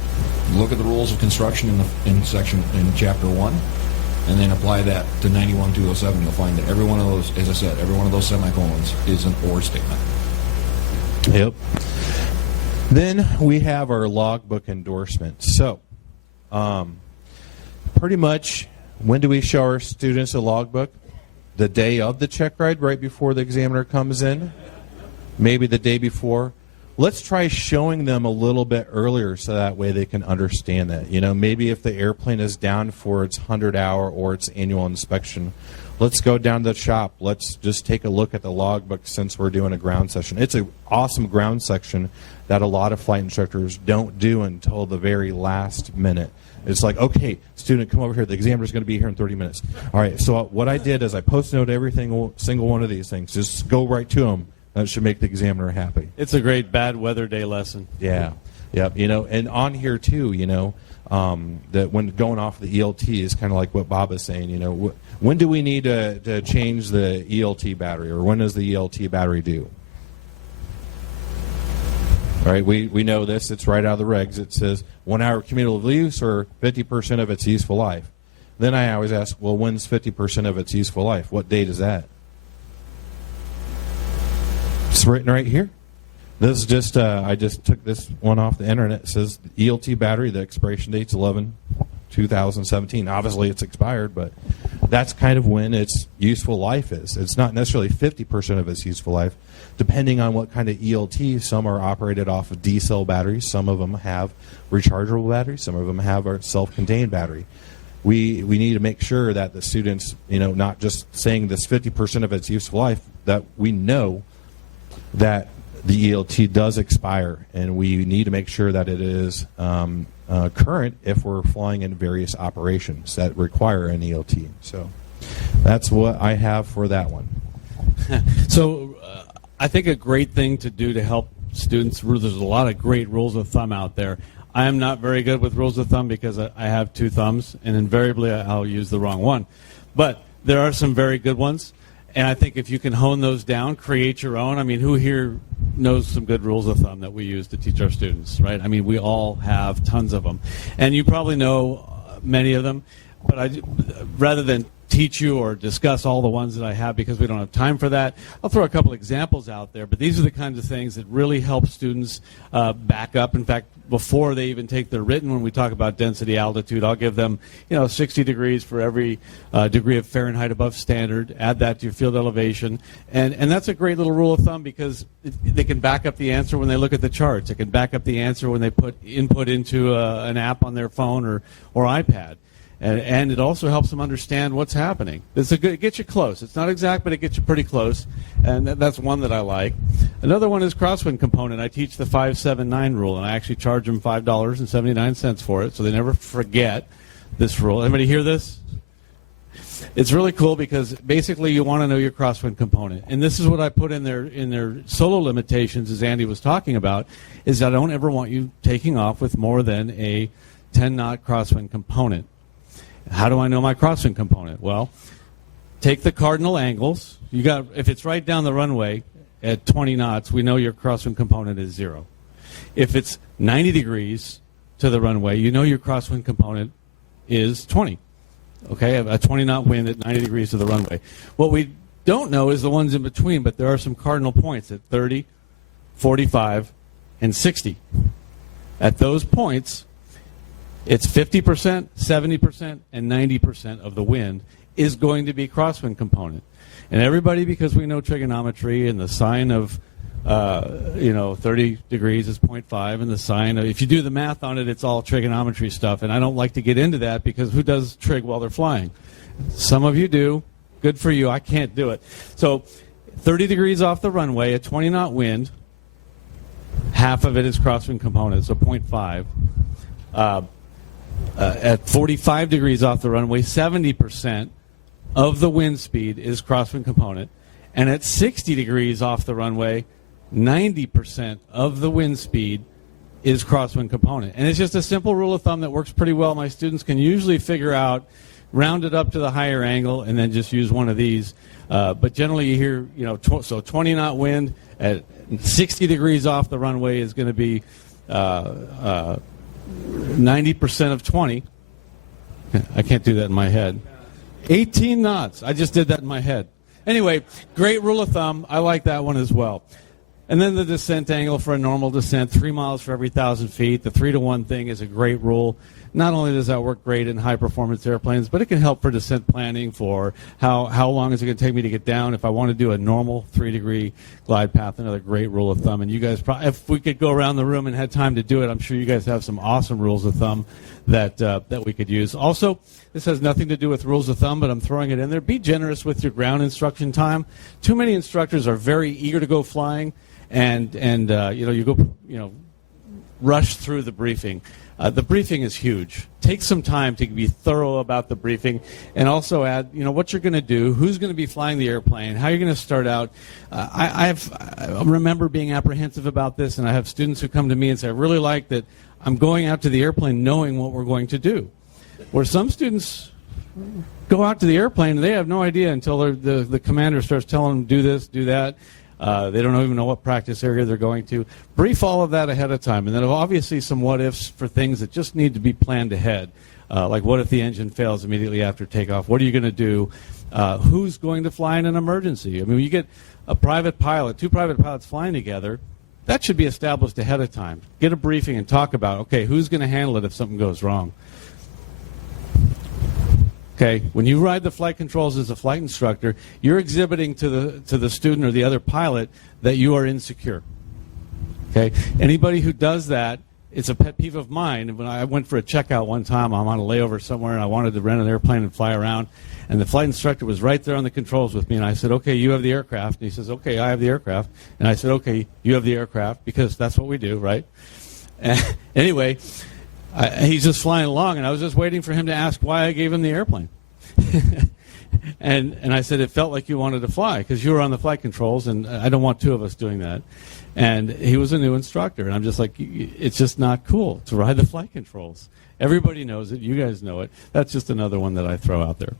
look at the rules of construction in chapter 1, and then apply that to 91.207. You'll find that every one of those, as I said, every one of those semicolons is an or statement. Yep. Then we have our logbook endorsements. So, pretty much, when do we show our students a logbook? The day of the check ride, right before the examiner comes in? Maybe the day before. Let's try showing them a little bit earlier so that way they can understand that. Maybe if the airplane is down for its 100-hour or its annual inspection, let's go down to the shop. Let's just take a look at the logbook since we're doing a ground session. It's an awesome ground section that a lot of flight instructors don't do until the very last minute. It's like, okay, student, come over here. The examiner's going to be here in 30 minutes. All right, so what I did is I post-note every single one of these things. Just go right to them. That should make the examiner happy. It's a great bad weather day lesson. Yeah. Yep. And on here too, that when going off the ELT is kind of like what Bob is saying. When do we need to change the ELT battery, or when does the ELT battery due? All right. We know this. It's right out of the regs. It says 1 hour cumulative use or 50% of its useful life. Then I always ask, well, when's 50% of its useful life? What date is that? It's written right here. This is just, I just took this one off the internet. It says ELT battery, the expiration date's 11/2017. Obviously it's expired, but that's kind of when its useful life is. It's not necessarily 50% of its useful life, depending on what kind of ELT. Some are operated off of D-cell batteries. Some of them have rechargeable batteries. Some of them have a self-contained battery. We need to make sure that the students, not just saying this 50% of its useful life, that we know that the ELT does expire, and we need to make sure that it is current if we're flying in various operations that require an ELT. So that's what I have for that one. So I think a great thing to do to help students, there's a lot of great rules of thumb out there. I am not very good with rules of thumb because I have two thumbs, and invariably I'll use the wrong one. But there are some very good ones. And I think if you can hone those down, create your own. I mean, who here knows some good rules of thumb that we use to teach our students, right? I mean, we all have tons of them. And you probably know many of them. But rather than teach you or discuss all the ones that I have because we don't have time for that, I'll throw a couple examples out there. But these are the kinds of things that really help students back up. In fact, before they even take their written, when we talk about density altitude, I'll give them 60 degrees for every degree of Fahrenheit above standard. Add that to your field elevation. And that's a great little rule of thumb because they can back up the answer when they look at the charts. They can back up the answer when they put input into an app on their phone or iPad. And it also helps them understand what's happening. It gets you close. It's not exact, but it gets you pretty close. And that's one that I like. Another one is crosswind component. I teach the 579 rule, and I actually charge them $5.79 for it, so they never forget this rule. Anybody hear this? it's really cool because basically you want to know your crosswind component. And this is what I put in their solo limitations, as Andy was talking about, is I don't ever want you taking off with more than a 10-knot crosswind component. How do I know my crosswind component? Well, take the cardinal angles. If it's right down the runway at 20 knots, we know your crosswind component is 0. If it's 90 degrees to the runway, you know your crosswind component is 20. Okay, a 20-knot wind at 90 degrees to the runway. What we don't know is the ones in between, but there are some cardinal points at 30, 45, and 60. At those points, it's 50%, 70%, and 90% of the wind is going to be crosswind component. And everybody, because we know trigonometry and the sine of 30 degrees is 0.5, and the sine of, if you do the math on it, it's all trigonometry stuff. And I don't like to get into that because who does trig while they're flying? Some of you do. Good for you. I can't do it. So 30 degrees off the runway, a 20-knot wind, half of it is crosswind component, so 0.5. At 45 degrees off the runway, 70% of the wind speed is crosswind component. And at 60 degrees off the runway, 90% of the wind speed is crosswind component. And it's just a simple rule of thumb that works pretty well. My students can usually figure out, round it up to the higher angle, and then just use one of these. But generally you hear, so 20-knot wind at 60 degrees off the runway is going to be 90% of 20. I can't do that in my head. 18 knots. I just did that in my head. Anyway, great rule of thumb. I like that one as well. And then the descent angle for a normal descent, 3 miles for every 1,000 feet. The 3-to-1 thing is a great rule. Not only does that work great in high-performance airplanes, but it can help for descent planning, for how long is it going to take me to get down. If I want to do a normal 3-degree glide path, another great rule of thumb. And you guys, if we could go around the room and had time to do it, I'm sure you guys have some awesome rules of thumb that we could use. Also, this has nothing to do with rules of thumb, but I'm throwing it in there. Be generous with your ground instruction time. Too many instructors are very eager to go flying, and you go rush through the briefing. The briefing is huge. Take some time to be thorough about the briefing, and also add, what you're going to do, who's going to be flying the airplane, how you're going to start out. I remember being apprehensive about this, and I have students who come to me and say, I really like that I'm going out to the airplane knowing what we're going to do. Where some students go out to the airplane and they have no idea until the commander starts telling them, do this, do that. They don't even know what practice area they're going to. Brief all of that ahead of time. And then obviously some what-ifs for things that just need to be planned ahead. Like what if the engine fails immediately after takeoff? What are you going to do? Who's going to fly in an emergency? I mean, when you get a private pilot, 2 private pilots flying together, that should be established ahead of time. Get a briefing and talk about, okay, who's going to handle it if something goes wrong? Okay, when you ride the flight controls as a flight instructor, you're exhibiting to the student or the other pilot that you are insecure. Okay, anybody who does that, it's a pet peeve of mine. When I went for a checkout one time, I'm on a layover somewhere, and I wanted to rent an airplane and fly around, and the flight instructor was right there on the controls with me, and I said, okay, you have the aircraft. And he says, okay, I have the aircraft. And I said, okay, you have the aircraft, because that's what we do, right? Anyway, he's just flying along, and I was just waiting for him to ask why I gave him the airplane. and I said, it felt like you wanted to fly because you were on the flight controls, and I don't want 2 of us doing that. And he was a new instructor, and I'm just like, it's just not cool to ride the flight controls. Everybody knows it. You guys know it. That's just another one that I throw out there.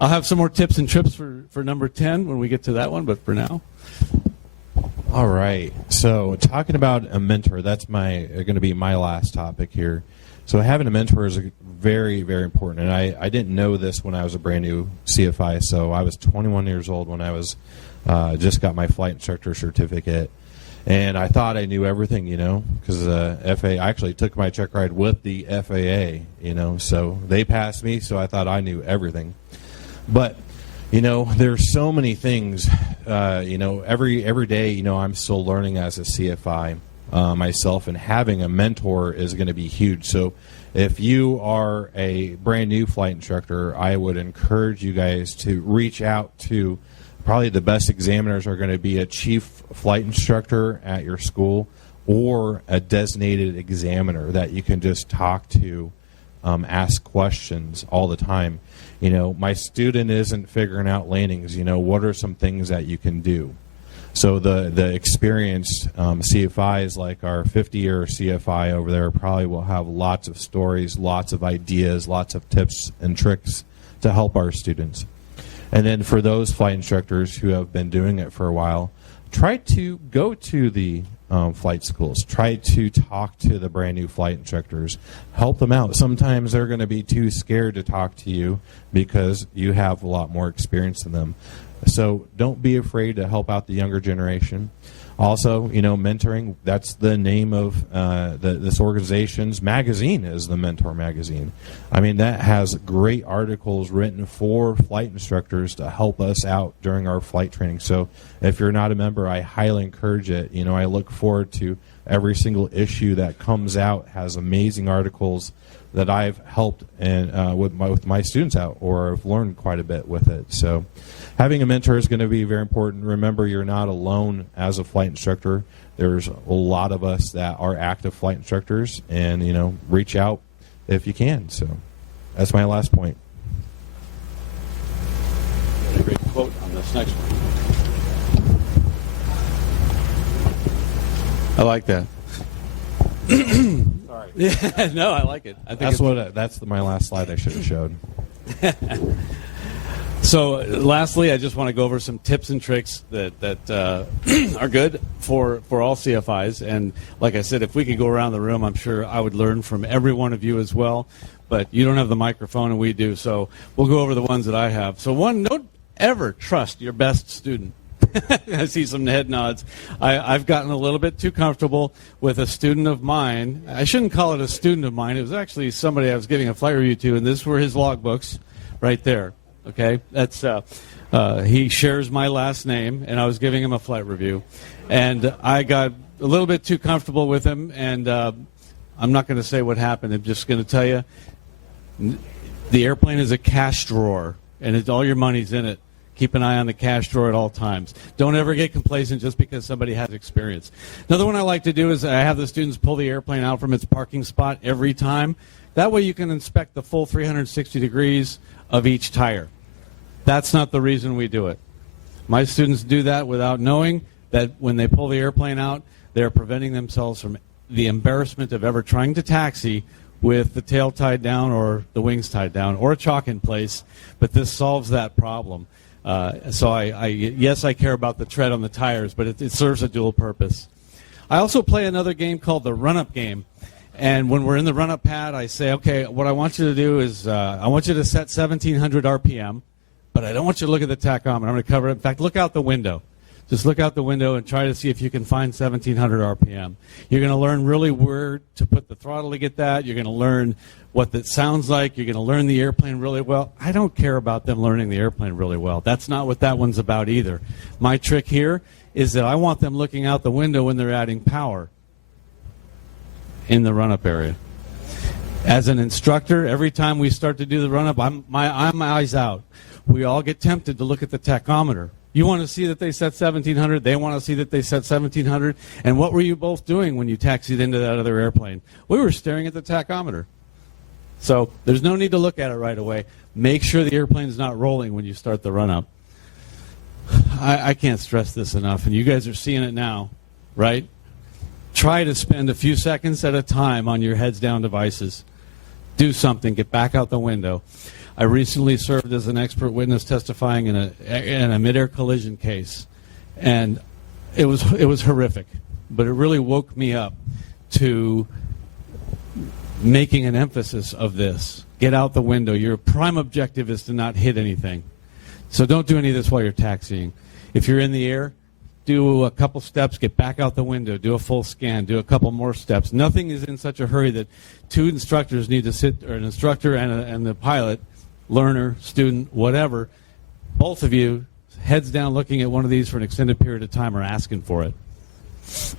I'll have some more tips and trips for number 10 when we get to that one, but for now. All right. So talking about a mentor, that's going to be my last topic here. So having a mentor is very, very important. And I didn't know this when I was a brand new CFI. So I was 21 years old when I was just got my flight instructor certificate. And I thought I knew everything, because FAA, I actually took my check ride with the FAA, so they passed me, so I thought I knew everything. But, there's so many things, every day, I'm still learning as a CFI myself, and having a mentor is going to be huge. So if you are a brand new flight instructor, I would encourage you guys to reach out to probably the best examiners are going to be a chief flight instructor at your school or a designated examiner that you can just talk to ask questions all the time. My student isn't figuring out landings. What are some things that you can do? So the experienced CFIs, like our 50-year CFI over there, probably will have lots of stories, lots of ideas, lots of tips and tricks to help our students. And then for those flight instructors who have been doing it for a while, try to go to the flight schools. Try to talk to the brand new flight instructors. Help them out. Sometimes they're going to be too scared to talk to you because you have a lot more experience than them. So don't be afraid to help out the younger generation. Also, mentoring, that's the name of this organization's magazine, is the Mentor magazine. I mean, that has great articles written for flight instructors to help us out during our flight training. So if you're not a member, I highly encourage it. I look forward to every single issue that comes out, has amazing articles that I've helped with my students out, or have learned quite a bit with it. So having a mentor is going to be very important. Remember, you're not alone as a flight instructor. There's a lot of us that are active flight instructors, and reach out if you can. So that's my last point. A great quote on this next one. I like that. Sorry. Yeah, no, I like it. I think that's my last slide I should have showed. So, lastly, I just want to go over some tips and tricks that are good for all CFIs. And like I said, if we could go around the room, I'm sure I would learn from every one of you as well. But you don't have the microphone, and we do. So we'll go over the ones that I have. So one, don't ever trust your best student. I see some head nods. I've gotten a little bit too comfortable with a student of mine. I shouldn't call it a student of mine. It was actually somebody I was giving a flight review to, and this were his logbooks right there. Okay, that's he shares my last name, and I was giving him a flight review, and I got a little bit too comfortable with him, and I'm not going to say what happened. I'm just going to tell you, the airplane is a cash drawer, and all your money's in it. Keep an eye on the cash drawer at all times. Don't ever get complacent just because somebody has experience. Another one I like to do is I have the students pull the airplane out from its parking spot every time. That way you can inspect the full 360 degrees of each tire. That's not the reason we do it. My students do that without knowing that when they pull the airplane out, they're preventing themselves from the embarrassment of ever trying to taxi with the tail tied down or the wings tied down or a chalk in place, but this solves that problem. So yes, I care about the tread on the tires, but it serves a dual purpose. I also play another game called the run-up game. And when we're in the run-up pad, I say, okay, what I want you to do is I want you to set 1,700 RPM, but I don't want you to look at the tachometer. I'm going to cover it. In fact, look out the window. Just look out the window and try to see if you can find 1,700 RPM. You're going to learn really where to put the throttle to get that. You're going to learn what that sounds like. You're going to learn the airplane really well. I don't care about them learning the airplane really well. That's not what that one's about either. My trick here is that I want them looking out the window when they're adding power in the run-up area. As an instructor, every time we start to do the run-up, I'm eyes out. We all get tempted to look at the tachometer. You want to see that they set 1,700. They want to see that they set 1,700. And what were you both doing when you taxied into that other airplane? We were staring at the tachometer. So there's no need to look at it right away. Make sure the airplane's not rolling when you start the run-up. I can't stress this enough, and you guys are seeing it now, right? Try to spend a few seconds at a time on your heads-down devices. Do something. Get back out the window. I recently served as an expert witness testifying in a mid-air collision case, and it was horrific, but it really woke me up to making an emphasis of this. Get out the window. Your prime objective is to not hit anything. So don't do any of this while you're taxiing. If you're in the air, do a couple steps, get back out the window, do a full scan, do a couple more steps. Nothing is in such a hurry that two instructors need to sit, or an instructor and the pilot, learner, student, whatever, both of you, heads down looking at one of these for an extended period of time, are asking for it.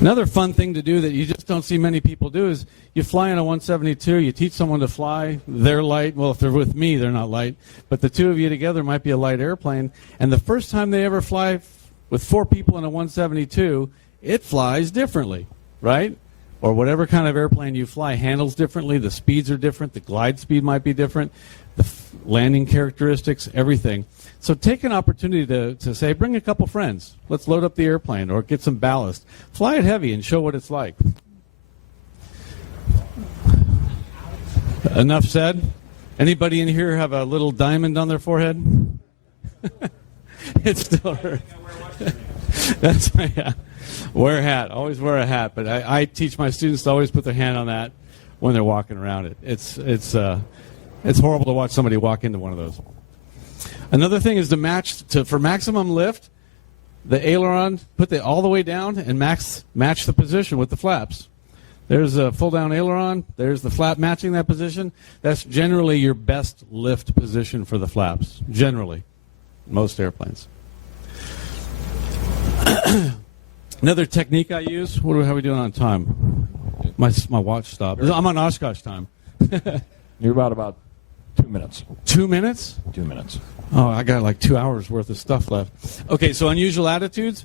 Another fun thing to do that you just don't see many people do is you fly in a 172, you teach someone to fly, they're light. Well, if they're with me, they're not light. But the two of you together might be a light airplane. And the first time they ever fly with 4 people in a 172, it flies differently, right? or whatever kind of airplane you fly handles differently. The speeds are different. The glide speed might be different. The landing characteristics, everything. So take an opportunity to say, bring a couple friends. Let's load up the airplane or get some ballast. Fly it heavy and show what it's like. Enough said. Anybody in here have a little diamond on their forehead? It still hurts. That's yeah. Wear a hat. Always wear a hat. But I teach my students to always put their hand on that when they're walking around it. It's horrible to watch somebody walk into one of those. Another thing is for maximum lift, the aileron, put it all the way down and match the position with the flaps. There's a full down aileron. There's the flap matching that position. That's generally your best lift position for the flaps. Generally, most airplanes. Another technique I use. How are we doing on time? My watch stopped. I'm on Oshkosh time. You're about 2 minutes. 2 minutes? 2 minutes. Oh, I got like 2 hours worth of stuff left. Okay, so unusual attitudes.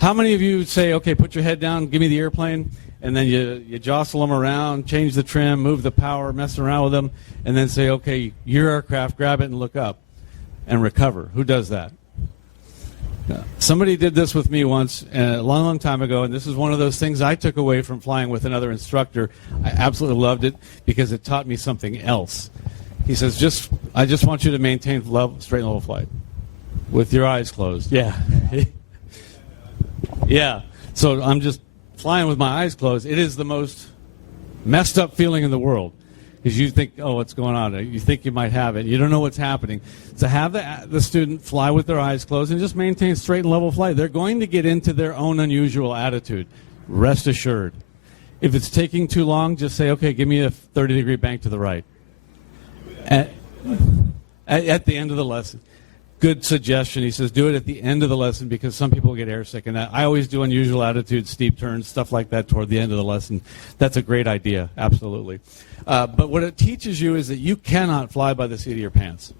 How many of you say, okay, put your head down, give me the airplane, and then you jostle them around, change the trim, move the power, mess around with them, and then say, okay, your aircraft, grab it and look up and recover. Who does that? Somebody did this with me once a long, long time ago, and this is one of those things I took away from flying with another instructor. I absolutely loved it because it taught me something else. He says, I just want you to maintain straight and level flight with your eyes closed. Yeah. Yeah. So I'm just flying with my eyes closed. It is the most messed up feeling in the world because you think, oh, what's going on? You think you might have it. You don't know what's happening. To have the student fly with their eyes closed and just maintain straight and level flight, they're going to get into their own unusual attitude. Rest assured. If it's taking too long, just say, okay, give me a 30-degree bank to the right. At the end of the lesson. Good suggestion. He says do it at the end of the lesson because some people get airsick. And I always do unusual attitudes, steep turns, stuff like that toward the end of the lesson. That's a great idea, absolutely. But what it teaches you is that you cannot fly by the seat of your pants.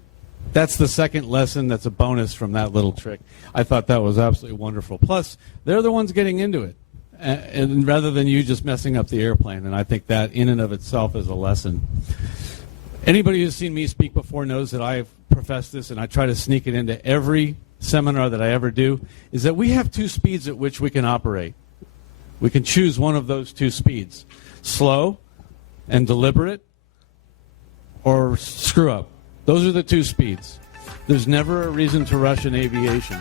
That's the second lesson. That's a bonus from that little trick. I thought that was absolutely wonderful. Plus, they're the ones getting into it, and rather than you just messing up the airplane. And I think that in and of itself is a lesson. Anybody who's seen me speak before knows that I've professed this, and I try to sneak it into every seminar that I ever do, is that we have two speeds at which we can operate. We can choose one of those two speeds, slow and deliberate, or screw up. Those are the two speeds. There's never a reason to rush in aviation.